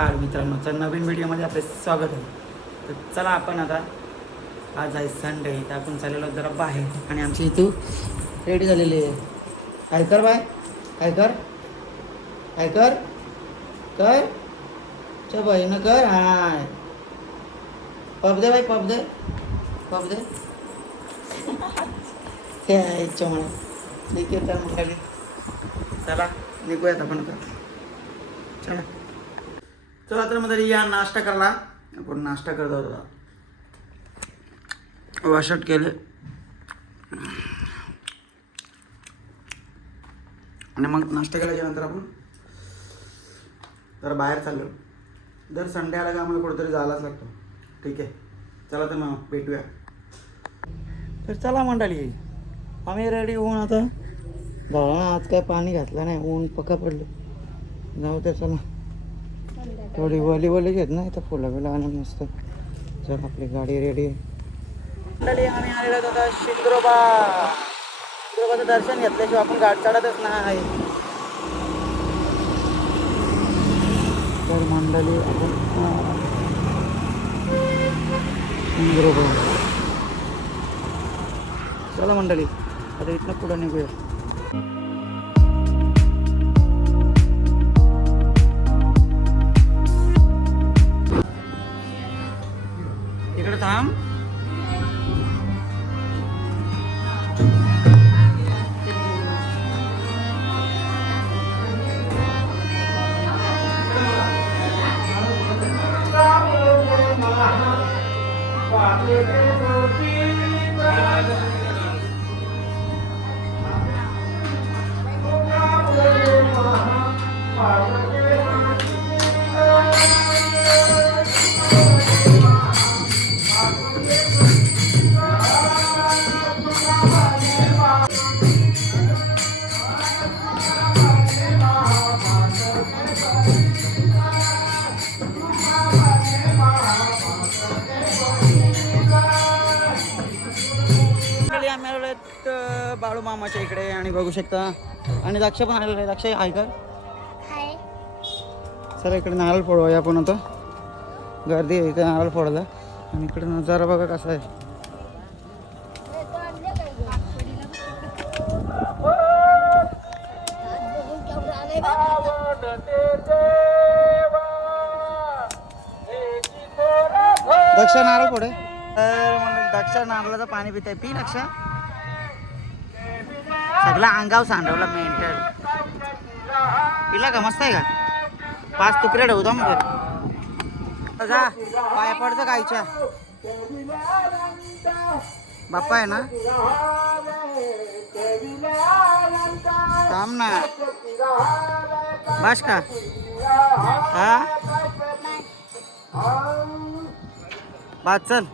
नमस्कार मित्रांनो, तर नवीन व्हिडिओमध्ये आपले स्वागत आहे. तर चला आपण आता आज आहे संडे, तर आपण चाललेलो जरा बाहेर आणि आमची इथं रेडी झालेली आहे. काय कर बाय, काय कर, काय कर कर च बाई न कर. हाय पब दे बाई, पब दे, पब दे. हे आहे इच्छा म्हणा. ठीक आहे, तर मग चला निघूयात आपण का. चला चला तर मग या नाश्ता करला. आपण नाश्ता करत होतो, वॉशआउट केले आणि मग नाश्ता केल्याच्या नंतर आपण जरा बाहेर चाललो. दर संडे आला का आम्हाला कुठेतरी जायलाच लागतो. ठीक आहे, चला तर मग भेटूया. तर चला मंडळी, आम्ही रेडी होऊन आता झाला. आज काय पाणी घातलं नाही, ऊन पक्का पडलं. जाऊ त्या चला, थोडी वली घेत ना इथं फुलं बिलं आणि मस्त. जर आपली गाडी रेडी आहे मंडळी. आम्ही आलेलो आता शिंद्रोबा. शिंद्रोबाचं दर्शन घेतल्याशिवाय आपण गाडी चढतच नाही. तर मंडळी आपण शिंद्रोबा. चला मंडळी, आता इथनं पुढं निघूया. इकडे थांब. बाळू मामाच्या इकडे आणि बघू शकता. आणि दक्ष पण आलेला आहे. दक्ष आहे का? सर इकडे नारळ फोडूया आपण आता. गर्दी आहे इथे नारळ फोडायला. आणि इकडे नजारा बघा कसा आहे. दक्ष नारळ फोडे. तर म्हणून दक्ष नारळाचं पाणी पिताय. पी दक्ष. सगळा अंगाव सांडवला मेंटल. पिला का? मस्त आहे का? 5 तुकडे ठेवतो मग. जा पाया पडतं गायच्या. बाप्पा आहे ना, थांब ना. बस का? हा बात चल.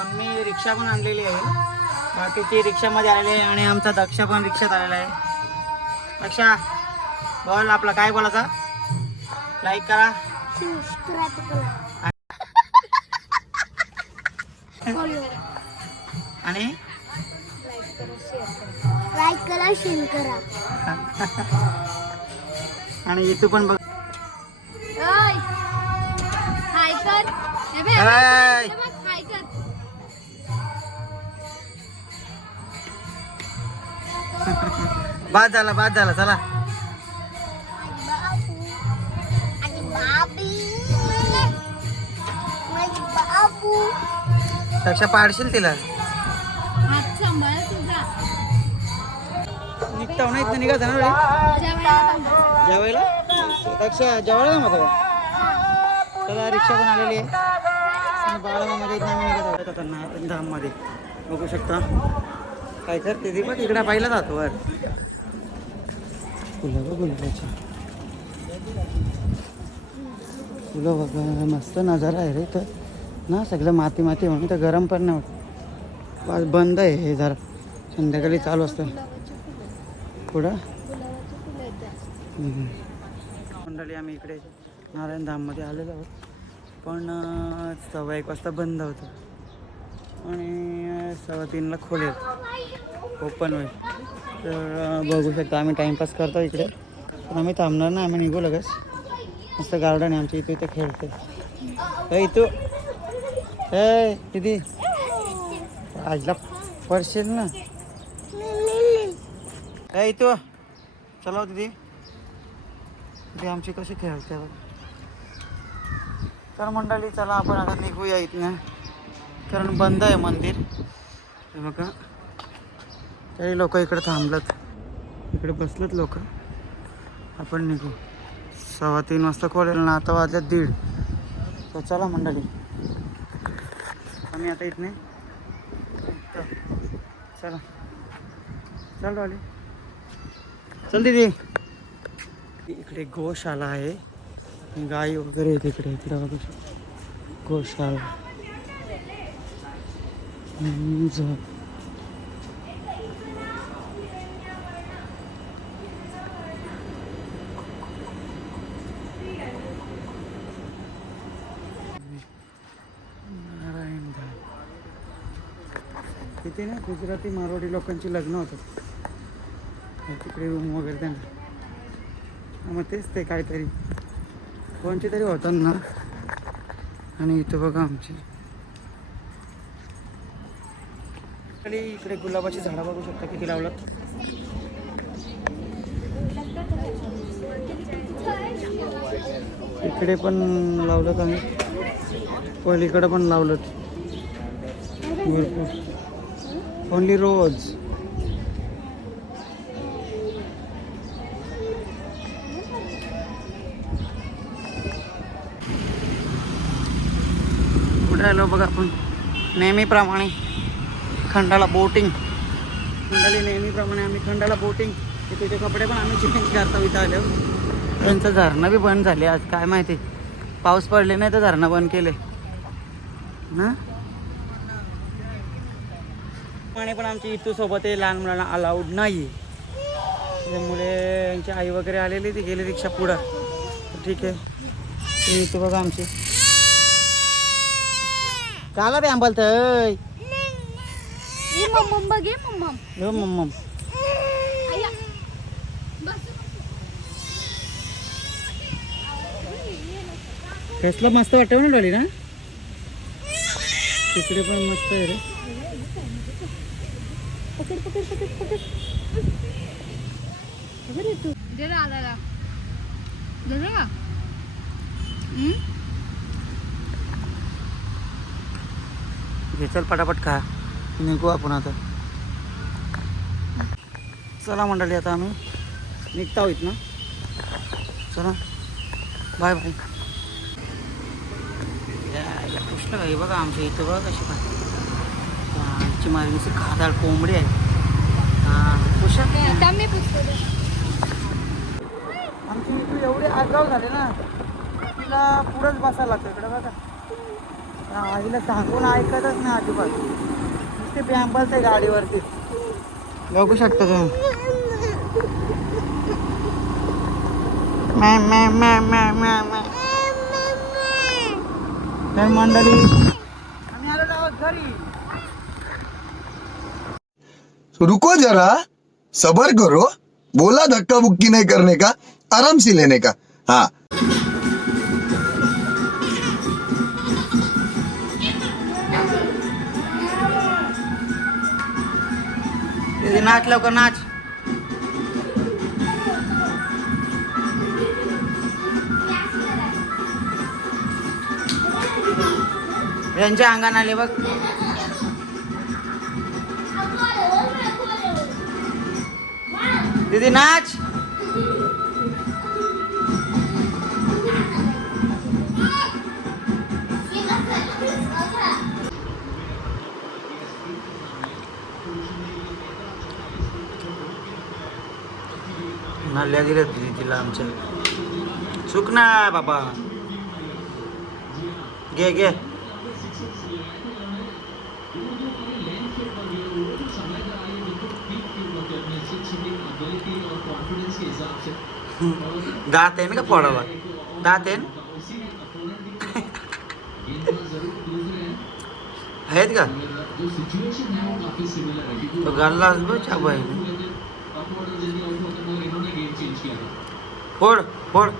आम्ही रिक्षा पण आणलेली आहे. बाकीची रिक्षामध्ये आलेली आहे आणि आमचा दक्ष पण रिक्षात आलेला आहे. दक्षा बोल आपला काय बोलायचा. लाईक करा, आणि लाईक करा, शेअर करा. आणि इथं पण बघ. हाय कर. हाय. हाय कर. बाद झाला चला. दक्षा पाडशील तिला. निघता ना इथं. निघा ना जेवायला. दक्ष जेवायला ना मग. चला रिक्षा पण आलेली आहे. आणि बाळामध्ये इथं आम्ही निघत आहोत नारायण धाममध्ये. बघू शकता काय करते ती. बघ इकडे पाहिला जातो वर. फुलं बघ, गुलाबाची फुलं बघा. मस्त नजारा आहे रे इथं ना. सगळं माती म्हणून तर गरम पण नाही होत. बंद आहे हे जरा. संध्याकाळी चालू असतं पुढं. मंडळी आम्ही इकडे नारायण धाममध्ये आलेलो आहोत. पण 1:15 वाजता बंद होतं आणि 3:15ला खोलेल, ओपन होईल. तर बघू शकता आम्ही टाईमपास करतो इकडे. पण आम्ही थांबणार ना, आम्ही निघू लगेच. मस्त गार्डन आहे आमच्या इथे. इथे खेळते इथं. ए किती आजला पडशील ना. ए इथं चला दीदी. ते आमची कशी खेळते बघ. तर मंडळी चला आपण आता निघूया इथनं, कारण बंद आहे मंदिर. हे बघा काही लोक इकडे थांबलत, इकडे बसलेत लोक. आपण निघू. 3:15 वाजता खोलेल ना, आता वाजल्यात 1:30. तर चला मंडळी आम्ही आता इथने चला. चल डॉली चल दीदी. इकडे गोशाला आहे, गाई वगैरे आहेत इकडे. इकडे बघू गोशाला. तिथे ना गुजराती मारवाडी लोकांची लग्न होतात तिकडे, रूम वगैरे त्यांना. मग तेच ते काहीतरी कोणचे तरी होतात ना. आणि इथं बघा आमची इकडे गुलाबाची झाडं बघू शकता किती लावलात. इकडे पण लावलं आम्ही, पलीकडे पण लावलं भरपूर. ओनली रोज. कुठे आलो बघा आपण नेहमीप्रमाणे खंडाला बोटिंग. नेहमीप्रमाणे आम्ही खंडाला बोटिंग. तिथे कपडे पण आम्ही चेंज करता इथं आलो. त्यांचं झरणं बी बंद झाले आज, काय माहिती पाऊस पडले नाही तर झरणं बंद केले ना. पाणी पण आमची इथू सोबत आहे, लहान मुलांना अलाउड नाही. त्यामुळे यांची आई वगैरे आलेली, ती गेली रिक्षा पुढं. ठीक आहे इथं बघा आमची काला बी आंबालतय. मम्मम फेसला मस्त वाटतं ना डॉली ना. तिकडे पण मस्त आहे रे. पकड पकड पकड पकड. दे रे आला दे रे का. चल पटापट खा, निघू आपण आता. चला मंडळी आता आम्ही निघता आहोत ना. चला बाय बाय. यायला कृष्ण गाई बघा आमच्या इथं बघा कशी काय आमची मारवीची खादाळ कोंबडी आहे. हां कुशा आमची इकडे एवढे आगाव झाले ना, तिला पुढंच बसायला लागतं. इकडे बघा आईला सांगून ऐकतच नाही अजिबात. नुसते बॅम्बलच आहे गाडीवरती, बघू शकता तुम्ही. तर मंडळी आम्ही आलो आहोत घरी. रुको जरा, सबर करो. बोला धक्का बुक्की नहीं करने का, आराम से लेने का. हाँ नाच लवकर नाच. यांच्या अंगाने आले बघ. दीदी नाच. नाल्या दिल्यात तिला आमच्या. चुक ना बाबा. घे घे. दात आहे ना का पोडाला, दात आहे आहेत का. तो गाडला चाबा आहे. फोड फोड